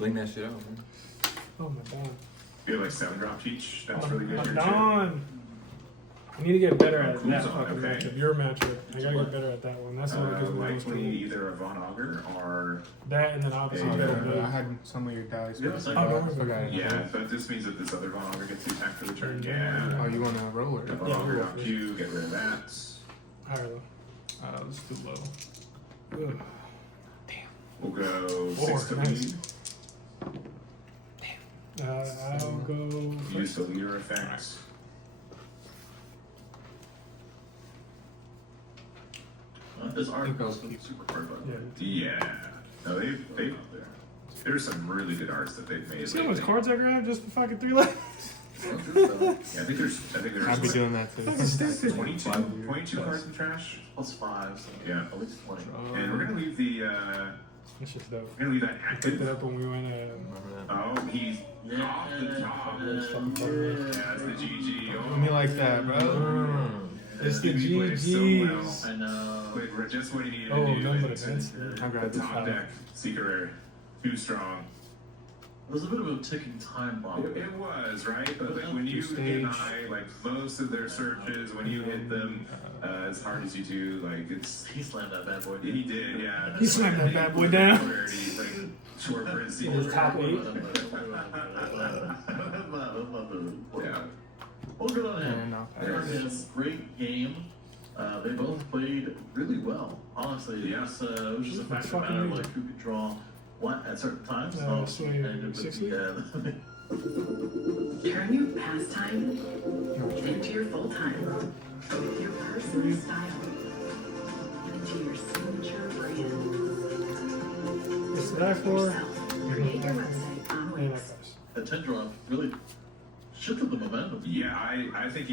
bling that shit out, man. Oh my god. You have like 7-drop Teach. That's really good. I'm here, done. I need to get better at Cool that zone, fucking okay. matchup. Your matchup. I gotta get better at that one. That's the one that gives me the most Likely trouble. either a Von Augur or... That and then obviously Yeah, you gotta yeah. do I had some of your dice. Yeah, but so- I Oh, forgot it. Yeah, but this means that this other Von Augur gets the attack for the turn. Yeah. Oh, you want to roll it? The Von Yeah, Augur roll on it. Q, get rid of that. higher though. It's too low. Ugh. We'll go Four, 6 to nice. lead. I'll go Use first. the leader effects. This art goes super hard, by the way. Yeah. No, they've there's some really good arts that they've made. See how much lately. cards I grabbed just for fucking 3 left? Yeah, I think there's I'd be doing that too. Fucking stupid. 22 cards in trash. Plus 5, so Yeah. at least 20. And we're gonna leave the That's just dope. we're gonna leave that I picked it active. up when we went Remember that? Oh, he's Yeah, off the top. yeah. Yeah, it's the GG. Oh, Me like that, bro. It's the He played so GGs. I know. Played just what he needed Oh, to do. none but It's advanced. I grabbed the this top one. deck, Secret Rare, too strong. It was a bit of a ticking time bomb. It was, right? But like when you deny like most of their searches, when you hit them as hard as you do, like it's He slammed that bad boy. he did, yeah. He slammed that bad boy down. He's like short for his In his top 8. Yeah. Well, good on Yeah, him. no, Aaron had a great game. They both played really well. Honestly, Yeah. it was just a fact of the Fucking matter, amazing. like who could draw what at certain times. So So, you- and 60? Turn your pastime into your full time. Your personal style into your signature brand. It's that for Yourself. Create your website on and Wix. that goes. the 10 drop really shifted the momentum. Yeah, I think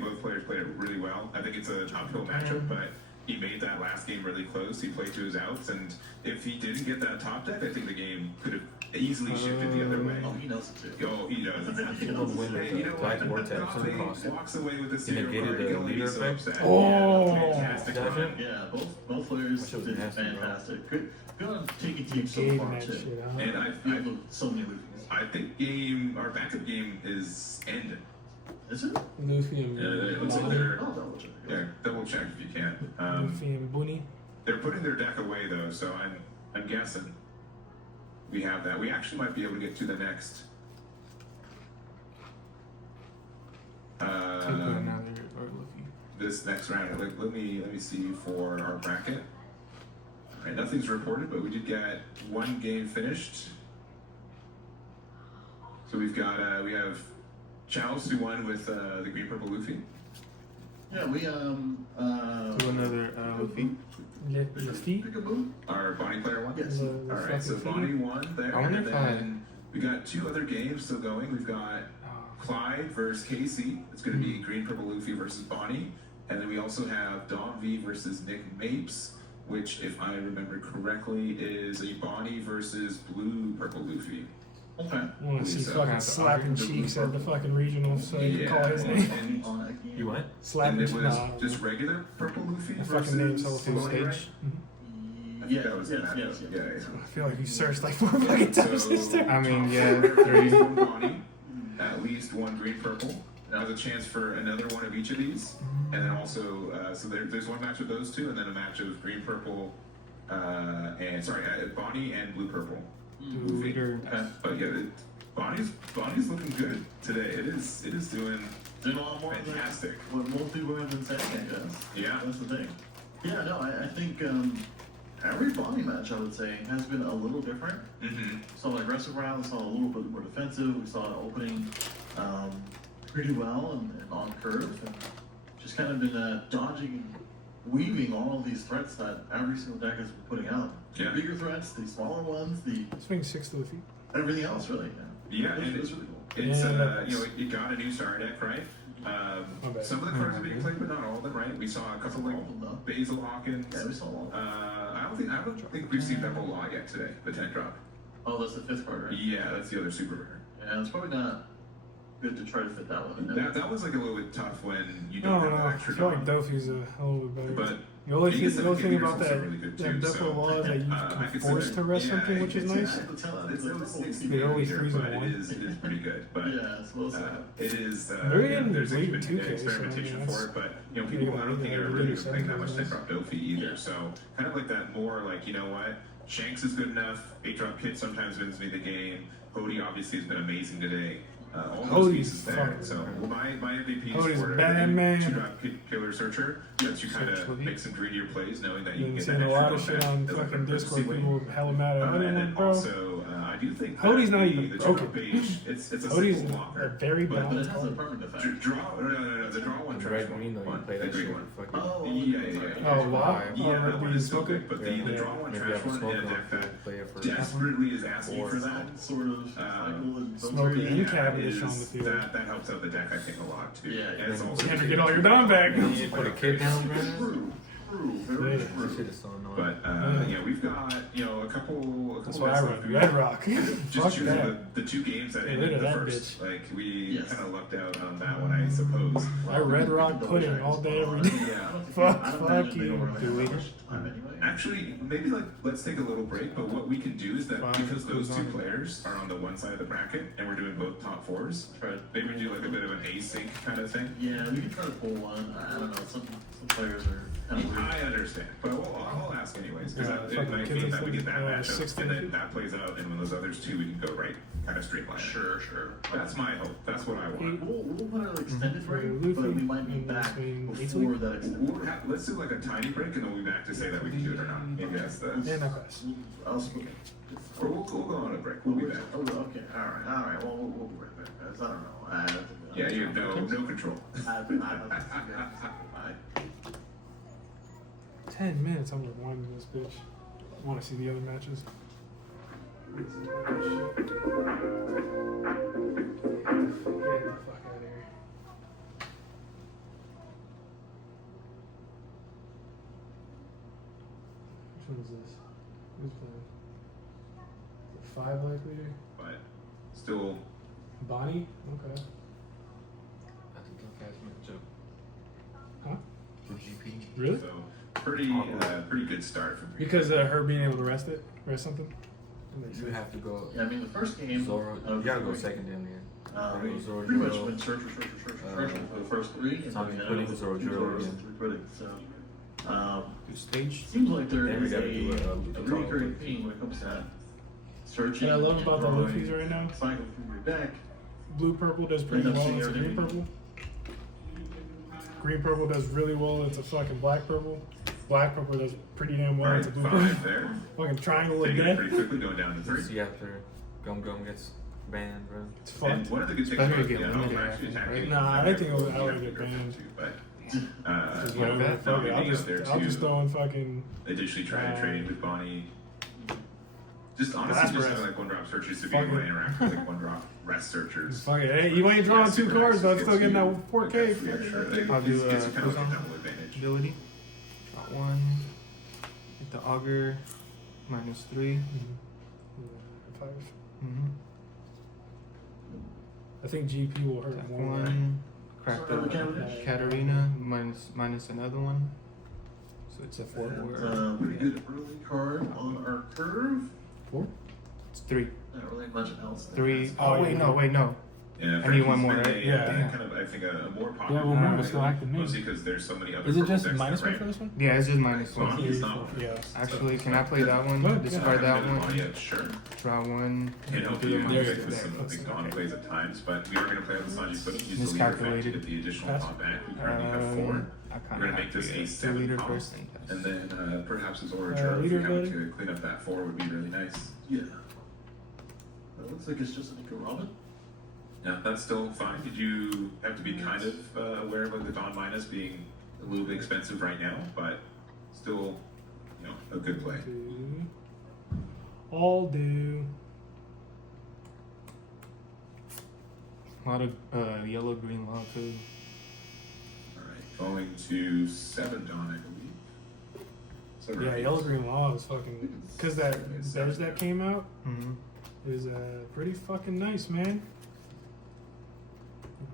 both players played it really well. I think it's an uphill matchup, but he made that last game really close. He played to his outs, and if he didn't get that top deck, I think the game could have easily shifted the other way. Oh, he knows it too. Oh, he does. He knows it. Hey, you know Black what? Vortex, Dante doesn't cost it. walks away with the He zero negated card. the He'll be leader so effect? upset. Oh. Yeah, fantastic Gotcha. run. Yeah, both players That shit was did nasty, bro. fantastic. Good on taking teams so Game far that too. shit out. And I so many Luffy's. I think our backup game is ended. Is it? Luffy and It looks like they're Oh, double check. yeah. Double check if you can. Luffy and Booney. They're putting their deck away though, so I'm guessing we have that. We actually might be able to get to the next. This next round. Like, let me see for our bracket. All right, nothing's reported, but we did get one game finished. So we have Chalice who won with the green purple Luffy. Yeah, we Do another Luffy. Luffy. Peekaboo. Our Bonnie player won. Yes. All right, so fucking Bonnie won there, I wonder and if then we got 2 other games still going. We've got Clyde versus Casey. It's going to be green purple Luffy versus Bonnie, and then we also have Don V versus Nick Mapes, which, if I remember correctly, is a Bonnie versus blue purple Luffy. Okay. I want to see So- fucking slapping cheeks at the fucking regional so you can call his and, name. and, On that game. You what? and Slapping it cheeks. was Nah, just regular purple Luffy The versus fucking name's all Full Bonnie, right? stage. I think Yes, that was yes, that. yes, Yeah, yes. I feel like you searched like 4 fucking times So- this time. I mean, yeah, Top four 3. from Bonnie, at least 1 green purple. Now there's a chance for another one of each of these, and then also so there's one match of those 2, and then a match of green purple Bonnie and blue purple. Leader. But yeah, Bonnie's looking good today. It is doing Doing a lot more than fantastic. what most people have been saying, I guess. Yeah. That's the thing. Yeah, no, I think every Bonnie match, I would say, has been a little different. Mm-hmm. Saw an aggressive round, saw a little bit more defensive, we saw it opening pretty well and on curve, and just kind of been dodging and weaving all of these threats that every single deck has been putting out. Yeah. The bigger threats, the smaller ones, the Swing 6 to Luffy. everything else, really. Yeah, and it's it's really cool. it got a new star deck, right? bad. Some of the cards are being played, but not all of them, right? We saw a couple like All of them, though. Basil Hawkins. Yeah, we saw all of them. I don't think we've seen that whole lot yet today. The 10 drop. Oh, that's the 5th card, right? Yeah, that's the other super rare. Yeah, it's probably not good to try to fit that one in there. That was like a little bit tough when you No, don't no, have I that extra feel like dom. Duffy's a little bit better. But The only Being a thing, the only thing 7K about is also that, really good that too, Buffalo so, law is that you I can consider- force to rest something, which is nice. It's only 60 They're only here, 3s but and it 1. is pretty good. But Yeah, it's mostly. it is. They're getting there's league been 2K, so, experimentation I mean, for it, but they're people, gonna- I don't think they're are gonna really do playing that much 7K. 10-drop Dofi either. So kind of like that more like, you know what, Shanks is good enough. 8-drop Kit sometimes wins me the game. Hody obviously has been amazing today. All those Hody's pieces there. fucking- So my MVP Hody's is for a bad man. 2-drop Killer Searcher. Lets you kind Search of Luffy. make some greedier plays, knowing that you Been can get seeing that a lot of extra shit on bonus as a fucking first Discord. win. People hella mad at And him, then bro. also, I do think Hody's that not even the broken. 2-drop page, it's a Hody's simple a locker. very But But it balanced has a card. permanent effect. Draw, no, the draw one The trash red green though, you one, play the that green shit one. for fucking. Oh, Yeah. Oh, wow. Yeah, Oh, that that'd one be is still smoker. good, but the Yeah. draw one Maybe trash have a one smoke in a on deck that play it for desperately is asking Or for that. Some sort of cycle and Smoker filter. and Cavendish on the field. That helps out the deck, I think, a lot too. Yeah, and it's yeah. also Can't get all your down back. You need to put a kid down, bro. True, very Yeah. true. That shit is so annoying. But yeah, we've got a couple. That's of why I bets run left. Red Rock. Just Fuck choosing that. the 2 games that Get ended rid of the that first. bitch. Like we Yes. kind of lucked out on that one, I suppose. I Red Rock pudding all day, every day. Yeah. Fuck you. Do we? Actually, maybe let's take a little break. But what we can do is that Fine. because those 2 Fine. players are on the one side of the bracket and we're doing both top 4s, Right. maybe do like a bit of an async kind of thing. Yeah, we can try to pull one. I don't know. Some players are kind of weird. I understand, but I'll ask anyways because Yeah, it fucking might kids mean that we get that are matchup 16. and then that plays out, and when those others 2 we can go right kind of streamline. Sure. That's my hope. That's what I want. We'll put an extended break, Luffy but we might be in back between before that extended. Let's do like a tiny break and then we'll be back to say that we can do it or not. Maybe that's the. Yeah, not bad. I'll split. Or we'll go on a break. We'll be back. Oh, okay. All right. Well, we'll be right back, guys. I don't know. Yeah, you have no control. I 10 minutes, I'm rewinding this bitch. I want to see the other matches. Get the fuck out of here. Which one is this? Who's playing? Is it 5 life leader? But still, Bonnie? Okay. That's a tough ass matchup. Huh? For GP. Really? so pretty good start from here. Because her being able to rest something? You have to go. Yeah, I mean, the first game. Zoro. You gotta go second in there. We Zoro pretty much Jiro. went search for the first 3. So I'm putting Zoro Jiro again. So, Do stage. seems like there Then we is gotta do a a recurring theme when it comes to that. Searching. What I love about the drawing, Luffys right now, cycle through your deck. blue purple does pretty End up well. seeing It's a green everything. purple. Green purple does really well. It's a fucking black purple. Black purple does pretty damn well. All It's right, a blue 5 purple. there. Fucking triangle of Taking it death. pretty quickly, going down to 3. See after Gum gets banned, bro. It's And fucked. one of the good things Better about get I'm limited, actually I think, attacking. right? Nah, I think I would You have get to go banned. too, but Just yeah, whatever. no, Fuck it. maybe out there I'll too. just throw in fucking. additionally try to trade with Bonnie. Just That's honestly, just breath. like 1-drop searchers to be Fuck able to it. interact with like 1-drop rest searchers. Fuck it. Hey, you ain't drawing 2 cards, but I'm still getting that 4K. Yeah, sure. Like, I'll do, gets you kind of Kuzan. like a double advantage. Ability. Got 1. Hit the auger. -3. 5. Mm-hmm. I think GP will hurt Attack more. 1. Crack Sorry, the Cavendish. Katarina. Minus another one. So it's a 4. And, pretty good early card on our curve. 4? It's 3. Not really much else. 3. Oh, Oh, wait, yeah. no. Yeah, I need one Frankie's more, been right? a, Yeah. kind of, I think a more popular. Yeah, well, remember, one still active name. Mostly because there's so many other. Is it purple just decks -1 that for this one? Yeah, it's just -1. Bonnie is not one. Yeah. Actually, can I play that one? Good, Discard I that haven't played one. Bonnie yet, sure. Draw 1. Can help do you the There with you go. some of the There. gone plays at times, but we are going to play with Sanji, so use the leader effect to Miscalculated. get the additional Pass. pop back. We currently have 4. I We're kind gonna of make this a 2 7 leader pop. first thing. And then perhaps as Aura Uh, Jiro, if we leader have ability? to clean up that 4 would be really nice. Yeah. That looks like it's just a Nico Robin. Yeah, that's still fine. Did you have to be kind of aware of like the Dawn Minus being a little bit expensive right now, but still, a good play. Do. All do. A lot of yellow green law too. Alright, going to 7 Dawn, I believe. So Yeah, right. Yellow Green Law is fucking. Because that theirs that came out Mm-hmm. is pretty fucking nice, man.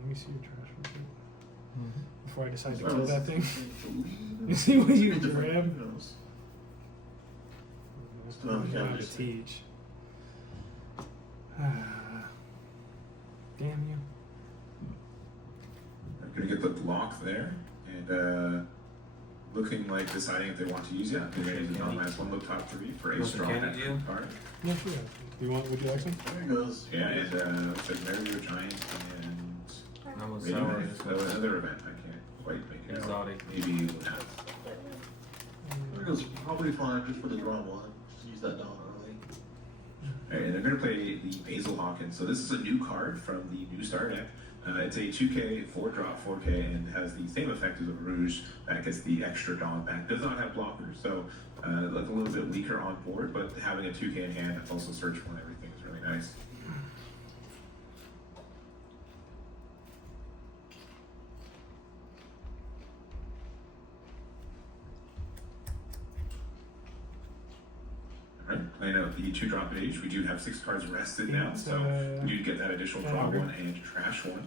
Let me see your trash real quick. before I decide to Well, kill that thing. believe You see what you it's different, grab? who knows? Marshall.D.Teach. Damn you. I'm gonna get the block there, and looking like deciding if they want to use it. They're gonna use a -1 look top 3 for a Look, strong can action you? card. Yeah, sure. Would you like some? There he goes. Yeah, and looks like Mario Giant and That was maybe sour. another event. I can't quite make it out. Exotic. Maybe Luna. There goes probably fine just for the draw one. Just use that down early. Alright, and they're going to play the Basil Hawkins. So this is a new card from the new star deck. It's a 2K, 4-drop, 4K, and has the same effect as a Rouge that gets the extra Dawn back. Does not have blockers, so like a little bit weaker on board, but having a 2K in hand that's also searchable and everything is really nice. Alright, playing out the 2-drop age. We do have 6 cards rested now, so you get that additional draw one and trash one.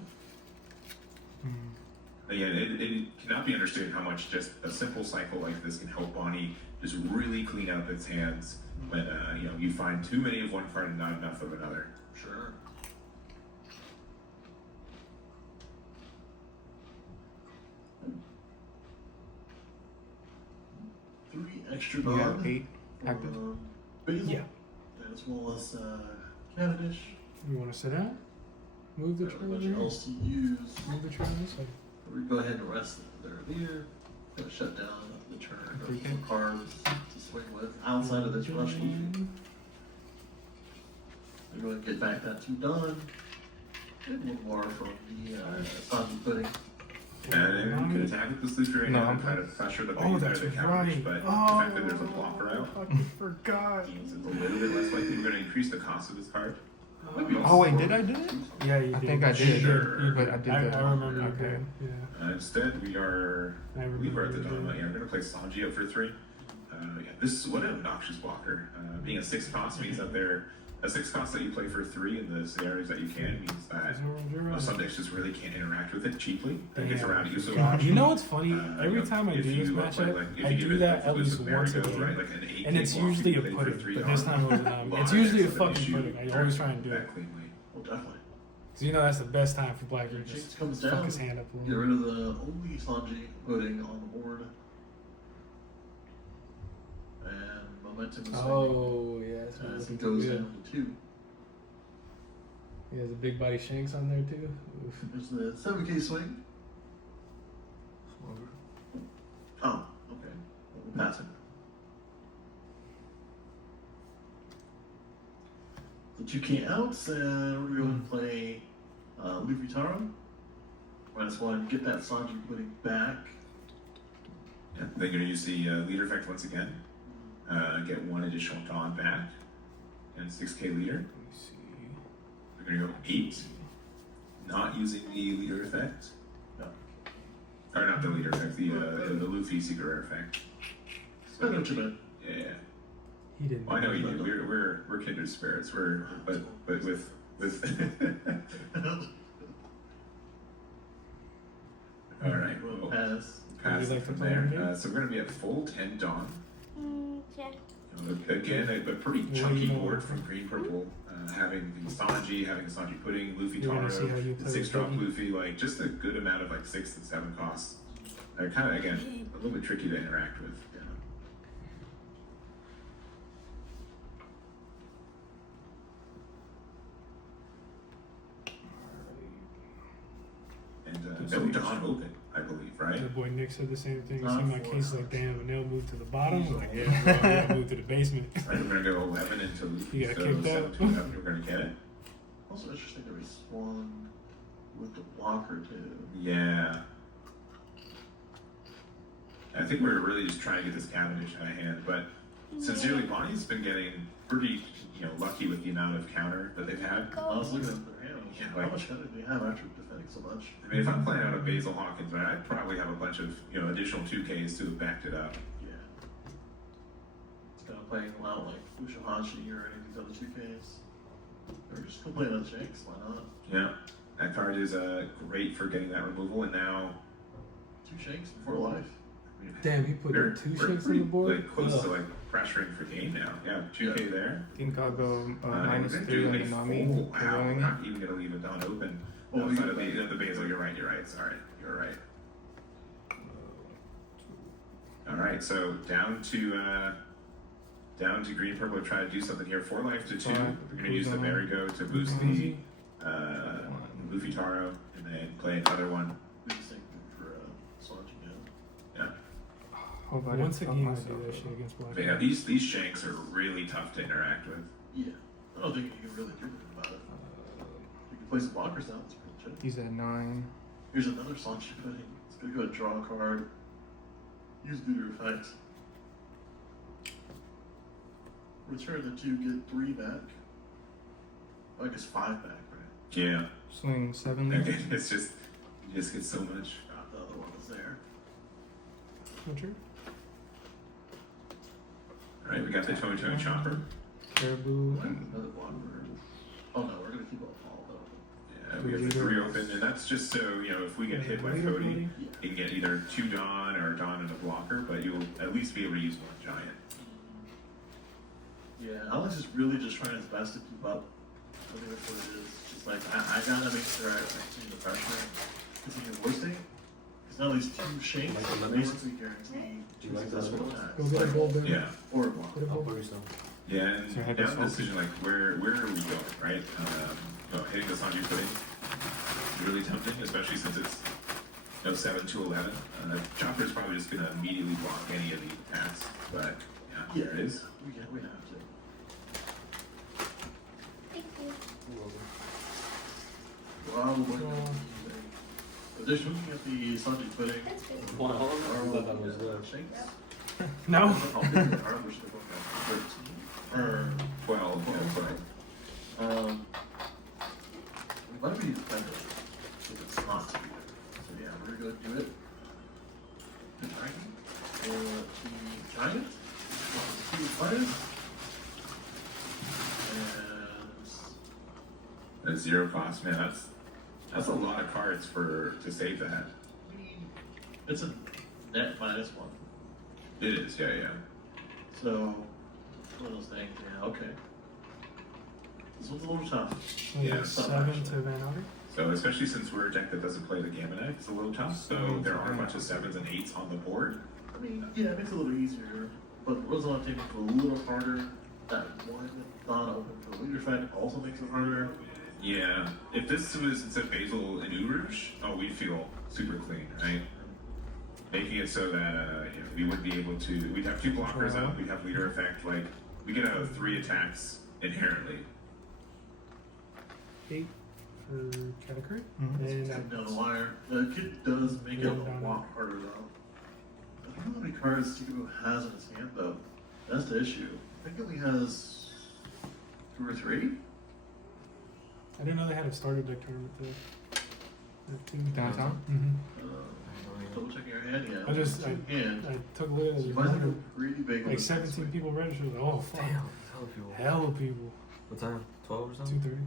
Again, it cannot be understood how much just a simple cycle like this can help Bonnie just really clean up its hands when you find too many of one card and not enough of another. Sure. Three extra You got Dawn. 8 active. Basil. Yeah. As well as Cavendish. You want to sit down? Move the Got a trail bunch over of here? else to use. Move the trail this way. We go ahead and rest their leader. Gonna shut down the turn of Okay. the cards to swing with outside of this rush Luffy. We're going to get back that 2 done. And one more from the Sanji pudding. And you can attack with this Luffy right No, now I'm and try to pressure the Oh, base that's or the Cavendish, right. but the Oh, fact that there's a blocker out I fucking forgot. means it's a little bit less likely. We're going to increase the cost of this card. Oh wait, did I do it? Yeah, you I did. think I did. Sure. You But I did that. I remember you Okay. did. Yeah. Instead, we are, I we were at the remember you Doma. did. Yeah, we're going to play Sanji up for 3. Yeah, this is what an obnoxious blocker. Being a 6 cost means that they're a 6 cost that you play for 3 in the scenarios that you can means that some decks just really can't interact with it cheaply. It gets around you so much. You know what's funny? Every know, time I if do this you, matchup, if I you give do it, that like, at least Lucifer once a Marigold, game. right, like an 8K And it's block usually you a play for pudding, 3 but this Dawn. time it was lot it's of usually a decks have an fucking issue pudding. I always try and do it. that cleanly. Well, definitely. So you know that's the best time for Black Ridge. Jinx Just comes fuck down. his hand up a Get little. rid of the only Sanji pudding on the board. And momentum is swinging Oh yeah, it's not as he looking goes too good. down to 2. He has a big body Shanks on there too. Oof. There's the 7K swing. Oh, okay. We'll pass it. The 2K outs, and we're going to play Luffy Taro. -1, get that Sanji pudding back. Yeah, they're going to use the leader effect once again. Get 1 additional Dawn back. And 6K leader. Let me see. We're going to go 8. Not using the leader effect. No. Or not the leader effect, the Luffy secret rare effect. I know what you meant. Yeah. He didn't. Well, I know you do. We're kindred spirits. But with all right. We'll Well, pass. pass Would you like from to play there. again? So we're going to be at full 10 Dawn. Yeah. Again, a pretty Well, chunky you know- board from green purple. Having the Sanji, having Sanji pudding, Luffy You're gonna Taro, see how you play the 6-drop with Biggie. Luffy, like just a good amount of like 6 and 7 costs. They're kind of again a little bit tricky to interact with. And no Dawn open, I believe, right? The boy Nick said the same thing. He Not seen my for case us. like, damn, and they'll move to the bottom. I'm like, yeah, bro, I gotta move to the basement. Right, we're gonna go 11 into Luffy. You got So kicked 7 out. to 11, we're gonna get it. Also interesting to respond with the blocker too. Yeah. I think we're really just trying to get this Cavendish out of hand, but sincerely, Bonnie's been getting pretty, lucky with the amount of counter that they've had. I was looking at their hand. Yeah, How like- much counter do they have after defending so much? I mean, if I'm playing out of Basil Hawkins, right, I'd probably have a bunch of, additional 2Ks to have backed it up. Yeah. It's kind of playing them out like Ushihashi or any of these other 2Ks. Or just go play on Jinx, why not? Yeah. That card is great for getting that removal, and now 2 shanks before life. I mean, Damn, he put we're two we're shakes on pretty the board. like, close Ugh. to like pressuring for game now. Yeah, 2K there. I think I'll go We're minus gonna 3 do on a the Nami. full- for Wow, we're going not even gonna leave it down open. Oh, Outside you- of the basil, you're right. Sorry, you're right. All right, so down to green purple. Try to do something here. 4 life to 2. Five. We're gonna use the merry-go to boost the Luffy Taro, and then play another one. Biggest thing for Sanji now. Yeah. Hope I Once a didn't game, I fuck do that myself shit against black. But yeah, these shanks are really tough to interact with. Yeah. I don't think you can really do anything about it. You can play some blockers down. It's pretty chill. He's at 9. Here's another Sanji pudding. It's gonna go ahead and draw a card. Use Voodoo effect. Return the 2, get 3 back. I guess 5 back, right? Yeah. Swing 7. It's just you just get so much. The other one is there. Not true. All right, we got the Toy Chopper. Caribou. Another blocker. Oh no, we're gonna keep all though. Yeah, we have the 3 open, and that's just so if we get hit by Cody, you can get either 2 Dawn or Dawn and a blocker, but you'll at least be able to use 1 giant. Yeah, Alex is really just trying his best to keep up. I think that's what it is. Just like I gotta make sure I continue the pressure, continue boosting. Because now these 2 shanks basically guarantee successful attacks. Go get a gold there. Yeah. Or a block. Get a gold. Yeah, So I had and to now the focus. decision, like, where are we going, right? Hitting the Sanji pudding is really tempting, especially since it's 7 to 11. Chopper's probably just gonna immediately block any of the attacks, but yeah, here it is. We have to. Wow, we're gonna but just looking at the Sanji pudding. Want all of it? Are I thought that was shanks? No. How big they are, which they're going down to 13. Or 12, yeah, 12. it might be better if it's not to be there. So yeah, we're gonna do it. The dragon, or the giant, 2 fighters, and That's 0 cost, man. That's a lot of cards to save that. it's a net -1. It is, yeah. So one of those things. Yeah, okay. This one's a little tough. Yeah, 7 to Van Alder. So especially since we're a deck that doesn't play the Gamma deck, it's a little tough. So there are a bunch of 7s and 8s on the board. I mean, yeah, it makes it a little easier, but Rosalind takes it a little harder. That one not open for the leader effect also makes it harder. Yeah, if this was instead Basil and Urush, we'd feel super clean, right? Making it so that we wouldn't be able to. We'd have 2 blockers out. We'd have leader effect. Like we get out of 3 attacks inherently. 8 for Catacry. Mhm. And Take down the wire. The kid does make it a lot harder though. I don't know how many cards Tikubo has in his hand though. That's the issue. I think he only has 2 or 3. I didn't know they had a starter deck tournament today. Downtown? Mm-hmm. Double checking your hand, yeah. I just- hand. I took a look at it. You might have a pretty big Like 17 people registered. Oh fuck. Damn, hell of people. Hell of people. What time? 12 or something? 2:30.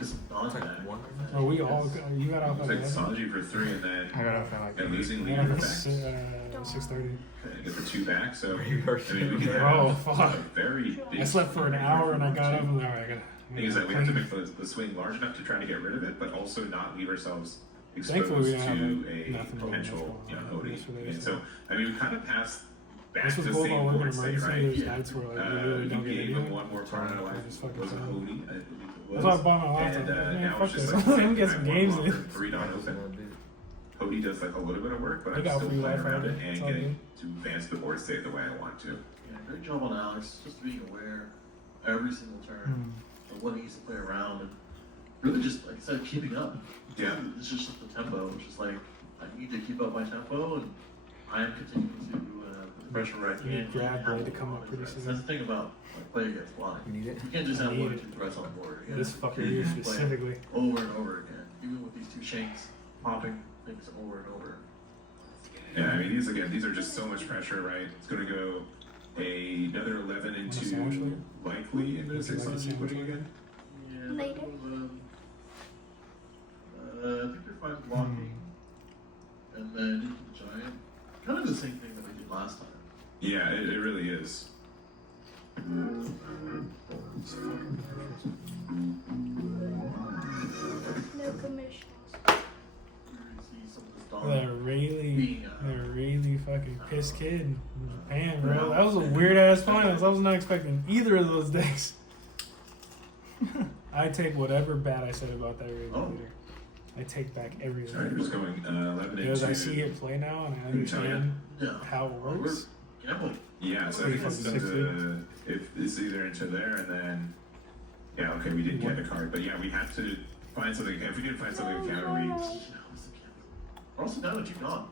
It's not It's like bad. 1 or Oh, we all you got off It's at like Sanji for 3, and then I got off at like and losing yeah, leader at effect. 6:30. And get the 2 back. So You are I mean, we can Oh, have fuck. a very big. I slept for an hour and I got up and alright, I gotta. Thing is that we have to make the swing large enough to try to get rid of it, but also not leave ourselves Thankfully, we exposed didn't to have a nothing to potential, do with Odie. yesterday, And so- so, I mean, we kind of passed back This to was the cool same about working board state, emergency. right? There's nights where like, we really don't You get gave any. him one more card, like, Just fucking was it solid. Odie? I believe it That's why I was. bought my laptop. And Man, now fuck it's just this. like, Let me get some games in. 3 down open. Odie does like a little bit of work, but I I'm got still free playing Wi-Fi, around it it's and all getting to advance the board state the way I want to. Yeah, great job on Alex, just being aware every single turn of what he needs to play around and really just, like I said, keeping up. Yeah. It's just the tempo. It's just like, I need to keep up my tempo and I am continuing to put the pressure where I can. You need grab blade to come up pretty soon. That's the thing about like, play against blind. You need it? You can't just I have need 1 or it. 2 threats on the board. You This gotta fucker continue here to play specifically. over and over again, even with these 2 shanks popping things over and over. Yeah, I mean, these are just so much pressure, right? It's going to go another 11 into sandwich later? likely into Would you like a 6 sandwich pudding again. Yeah, Later? I think you're 5 blocking, and then into the giant. Kind of the same thing that we did last time. Yeah, it really is. No commissions. That really fucking pissed kid in Japan, bro. That was a weird ass finals. I was not expecting either of those decks. I take whatever bad I said about that Rayleigh leader. I take back everything. Alright, just going 11 Because into... I see it play now and I understand how it works. Yeah, so I think if it's either into there and then... Yeah, okay, we didn't get the card, but yeah, we have to find something. If we didn't find something to counter, we... We're also down to 2 gone.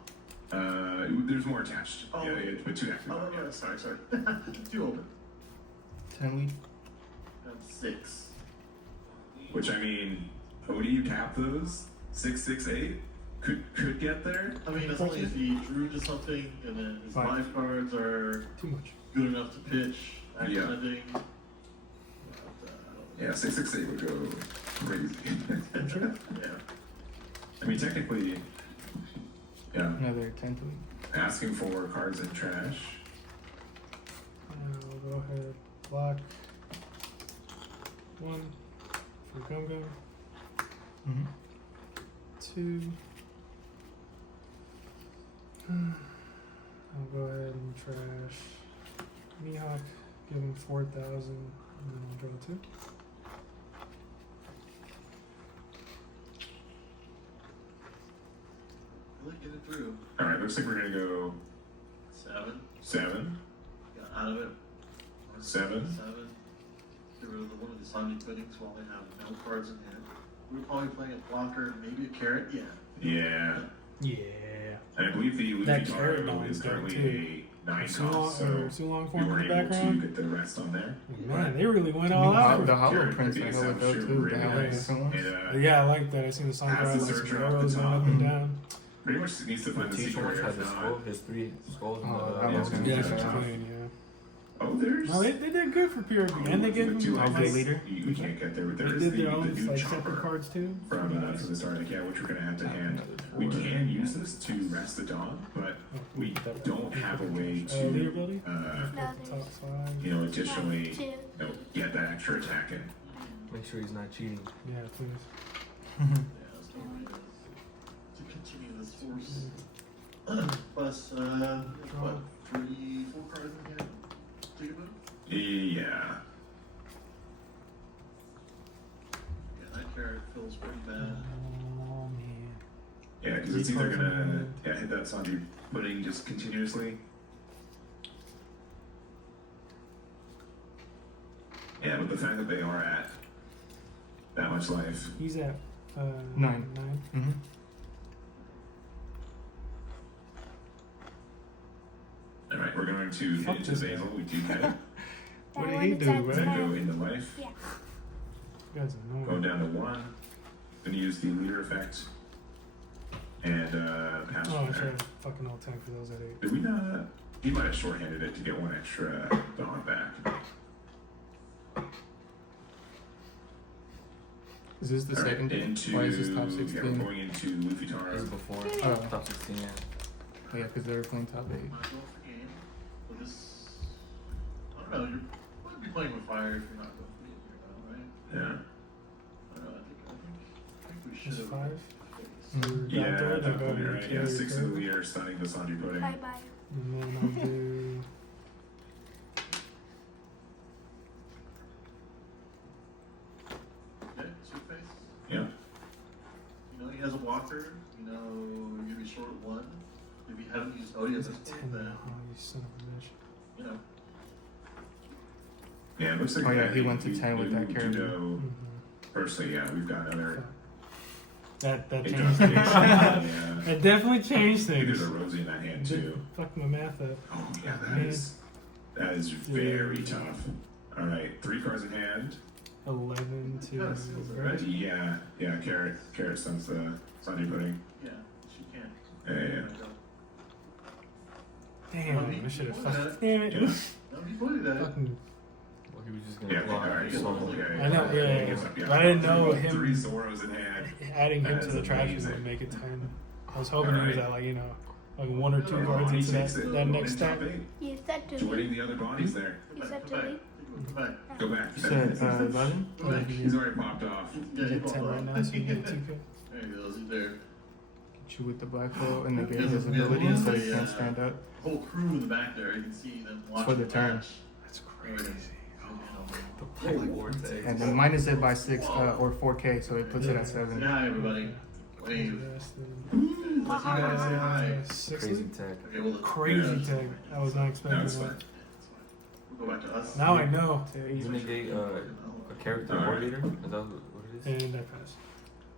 There's more attached. Oh, yeah, but 2 active. Oh, yeah, sorry. 2 open. 10 lead. And 6. Which, I mean, what do you tap those? 6, 6, 8? Could get there? I mean, it's only if he drew to something and then his life cards are too much good enough to pitch. That kind of thing. Yeah, 6, 6, 8 would go crazy. Yeah. I mean, technically, yeah. Another 10 lead. Asking for cards in trash. I'll go ahead, block 1 for Gum Gum. 2. I'll go ahead and trash Mihawk, give him 4,000, and then I'll draw 2. Get it through. Alright, looks like we're gonna go 7. 7. Got out of it. 7. 7. Get rid of one of the Sanji puddings while they have no cards in hand. We're probably playing a blocker, maybe a carrot. Yeah. Yeah. Yeah. And I believe the Luffy That carrot Taro dog is is good, currently a 9 cost, so Sulong we form in weren't the able to background. get the rest on there. Man, they really went all out. The hollow Carrot prints could are be hella dope established too. really The nice. hollow ones. And, Yeah, I like that. I seen the song Has card the like some searcher off the arrows going top. up and down. pretty much needs to find the Teach secret almost rare. had his skull, his 3 skulls in Oh, the... that was gonna be Yeah, tough. she's playing, yeah. Oh, there's... No, they did good for PRB, and they gave two them lines leader. You can't get there, but they there is did the their own new like chopper separate cards too. from the start. Like, yeah, which we're gonna have to hand. We can use this to rest the dawn, but we don't have a way Leader to, ability? Top 5. you know, additionally, you know, get that extra attack in. Make sure he's not cheating. Yeah, please. Yeah, that's no way to continue this force. Plus, what, 3, 4 cards in here? Take a move? Yeah. Yeah, that carrot feels pretty bad. Oh man. Yeah, because it's either gonna hit that Sanji pudding just continuously. Yeah, but the fact that they are at that much life. He's at 9. 9. Alright, we're going to hit into Basil. We do get it. What did he do, We're man? gonna go into life. Yeah. You guys are Go annoying. down to 1. Gonna use the leader effect. And pass Oh, from I there. tried fucking all 10 for those at 8. Did we not? He might have shorthanded it to get 1 extra Dawn back. Is this the All right, second? into, Why is this top yeah, we're 16? going into Luffy This Taro. is before Oh. top 16, yeah. Oh, yeah, because they were playing top 8. Might go for game. But this, I don't know, you might be playing with fire if you're not going for game here, though, right? Yeah. I don't know, I think we should That's have. 5. Mm. Yeah, I'll do it, at I'll that go point, to right? the Yeah, carrier 6 card. of the leader stunning the Sanji pudding. Bye bye. And then I'll do. Okay, suit face. Yeah. You know, he has a blocker. You know, you're gonna be short 1. If you haven't used Odie at He's this at 10 point, then, now. Oh, you son of a bitch. you know. Yeah, it looks like Oh, yeah, he went to 10 with that carry. Judo. Personally, yeah, we've got another. That It changed does things. yeah. It definitely changed I think things. there's a Rosie in that hand too. Fuck my math up. Oh yeah, that is very tough. All right, 3 cards in hand. 11 to. Yeah, seals it, right? Yeah, carrot stuns the Sanji pudding. Yeah, she can. Yeah. Damn, I should have fucking. Damn it. Yeah. No, he pointed at it. Fucking. Well, he was just gonna Yeah, block alright. someone. I know, yeah. But I didn't know him- 3 Zoros in hand. Adding him to That's the trash was amazing. gonna make it 10. I was hoping he was Alright. at like, you know, like 1 or 2 cards Bonnie into takes that, it. that next In stack. top 8. You said to Joining me. the other bodies there. You said Come to me. back. Go back. You said 11? Go back. He's already popped off. Yeah, He's he at 10 popped right off. now, so you get a 2K. There he goes. He's there. Hit you with the black hole and negate Yeah, his yeah, abilities so he yeah. can't stand up. Whole crew in the back there. You can see them It's watching for the turn. match. That's crazy. Black vortex. And then minus it by 6 or 4K, so it puts it at Say 7. hi, everybody. Wave. That's Let's you guys say hi. 6 Crazy tech. Okay, well, Crazy yeah, tag. I was not expecting No, it's that. fine. We'll go back to us. Now I know. You negate a character or leader? Is that what it is? And that pass.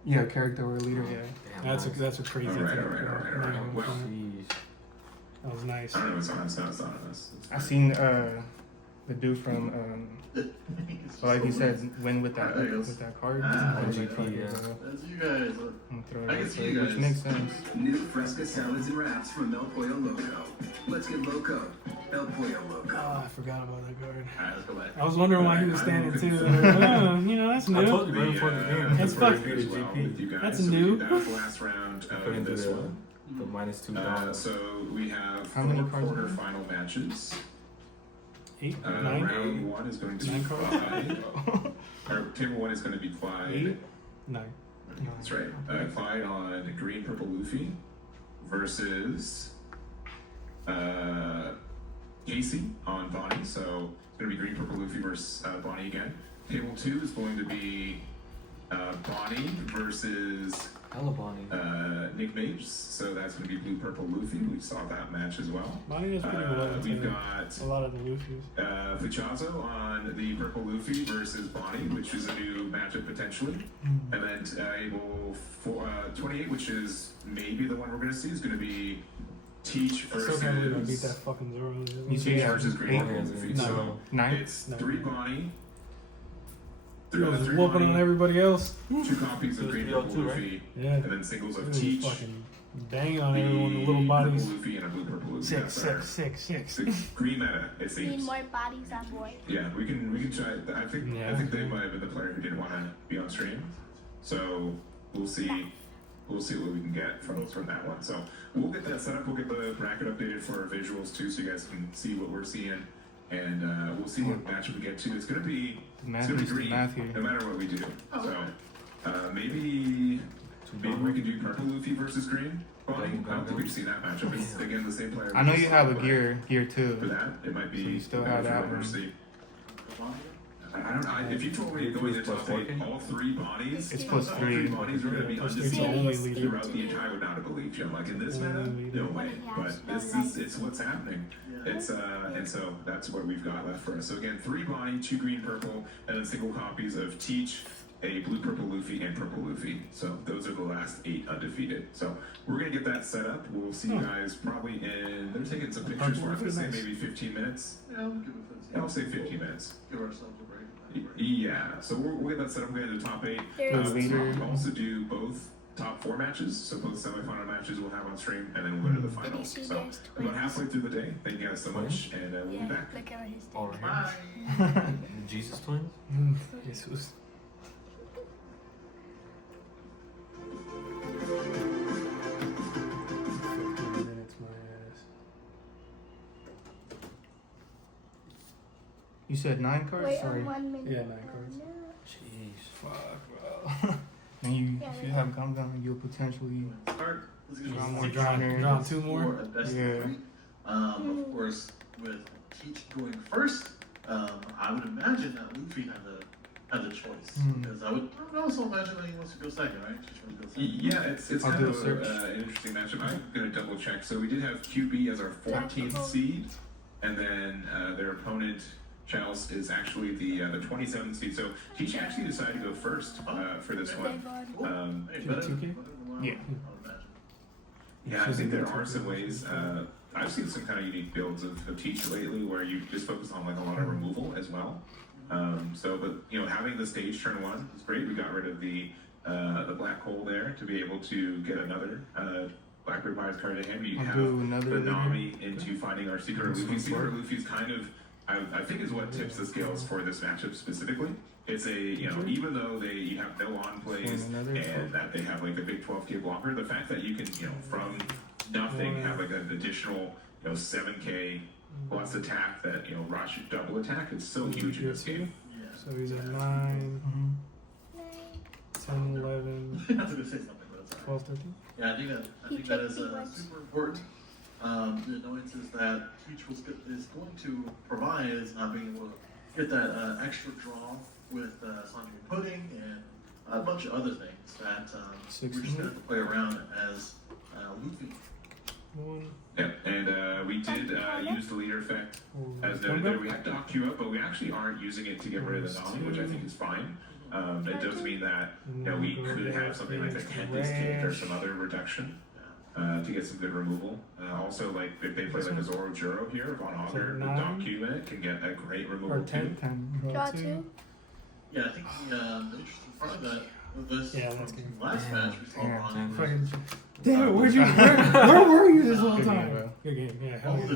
Yeah, character or leader. Yeah. Damn, That's a crazy Alright, tag. alright. Well, Jeez. That was nice. I don't know. It's on us. It's I seen the dude from like you said, win with that There he goes. card. Ah, I was like, GP, fuck it, yeah. bro. That's you guys. I'm gonna throw it I can out see there, you which guys. makes sense. New Fresca salads and wraps from El Pollo Loco. Let's get loco. El Pollo Oh, Loco. I forgot about that card. Alright, let's go back. I was wondering why he was standing too. You know, that's I told new. you right before the game. That's very fucking- good as well with you guys. That's So we new. did that last round Put of into this one. the -2 down. So we have How many 4 cards are there? quarterfinal matches. 8, 9, Round 1 is going to be 9 cards? Clyde. Or table 1 is going to be Clyde. 8, 9. That's right. Clyde on green, purple Luffy versus Casey on Bonnie. So it's going to be green, purple Luffy versus Bonnie again. Table 2 is going to be Bonnie versus Hella Bonnie. Nick Mapes. So that's going to be blue, purple Luffy. We saw that match as well. Bonnie is pretty well We've into got a lot of the Luffy's. Fuchazo on the purple Luffy versus Bonnie, which is a new matchup potentially. And then table 28, which is maybe the one we're going to see, is going to be Teach I still can't believe I beat that versus fucking Zoro. You see, Teach yeah, versus green, 8, purple Luffy. No. So 9. it's No. 3 Bonnie, He was three whooping on Bonnie, everybody else. 2 copies of So green, it's purple 3-2, right? Luffy, Yeah. and then singles He of was Teach, fucking banging on the everyone, the little bodies. purple Luffy, and a blue, purple Luffy. 6, That's our 6, 6, 6. 6 green meta, it Need seems. more bodies on board. Yeah, we can try. I think Yeah. they might have been the player who didn't want to be on stream, so we'll see. We'll see what we can get from that one. So we'll get that set up. We'll get the bracket updated for our visuals too, so you guys can see what we're seeing, and we'll see what match we get to. It's gonna be Matthew, Matthew. no matter what we do. So maybe we can do purple Luffy versus green Bonnie. I don't think we've seen that matchup. It's again the same player. I know you have a but gear for too. that. It might be. So you still have that one. I don't know. If you told me going into top 8, all 3 Bonnies, It's plus all 3. 3 Bonnies are going to be Plus 3's the undefeated only leader. throughout the entire, I would not have believed you. Like in this meta, no way. But this is it's what's happening. It's and so that's what we've got left for us. So again, 3 Bonnie, 2 green, purple, and then single copies of Teach, a blue, purple Luffy, and purple Luffy. So those are the last 8 undefeated. So we're gonna get that set up. We'll see you guys probably in. They're taking some pictures for us. Let's say maybe 15 minutes. Yeah, we'll give it 15. I'll say 15 minutes. Give ourselves a break. Yeah, so we'll get that set up. We'll get into the top 8. There's We'll also do both top 4 matches. So both semifinal matches we'll have on stream, and then we'll go to the Did you finals. see So there's we're about twins? halfway through the day. Thank you guys so much, and we'll be Yeah, back. look at his All dick. right. Bye. The Jesus twins? Jesus. You said 9 cards? Wait, Sorry. 1 minute. Yeah, 9 cards. No. Jeez, fuck, bro. And you, Yeah, if you we- have come down, you'll potentially Start. Let's get draw this more We're six drawing, trainers. drawing 2 for more. a best Yeah. of 3. Of course, with Teach going first, I would imagine that Luffy had the choice. Because I would also imagine that he wants to go second, right? Teach wants to go second. Yeah, it's I'll kind do of a search. an interesting matchup. I'm going to double check. So we did have QB as our 14th seed, and then their opponent, Chels, is actually the 27th seed. So Teach actually decided to go first for this one. Hey, Should better. be 2K? Yeah. I would imagine. Yeah, I think there are some ways. I've seen some kind of unique builds of Teach lately where you just focus on like a lot of removal as well. But having the stage turn 1 is great. We got rid of the black hole there to be able to get another Blackbird Myers card to hand. You I'll have do another the leader. Nami into finding our Secret Luffy. Secret Luffy's kind of I think is what tips the scales for this matchup specifically. It's a, even though you have no on plays and that they have like a big 12K blocker, the fact that you can, from nothing have like an additional, 7K plus attack that, Rush double attack, it's so huge in this game. Yeah. So he's at 9, 10, 11, I was going to say something, but it's all 12, right. 13. Yeah, I think that is super important. The annoyances that Teach is going to provide is not being able to get that extra draw with Sanjay Pudding and a bunch of other things that we're just going to have to play around as Luffy. 1. Yeah, and we did use the leader effect. As noted there, we have Doc Q up, but we actually aren't using it to get rid of the Nami, which I think is fine. It does mean that we could have something like a Candy's Cake or some other reduction to get some good removal. Also, like if they play like a Zoro Juro here, Von Augur with Doc Q in it can get a great removal Or 10. too. Draw 2. Yeah, I think the interesting part of that with this Yeah, from that's good. last match we saw Yeah, on Fucking. Damn it, where were you this whole Good game, time? bro. Good game, yeah. Hell all yeah. the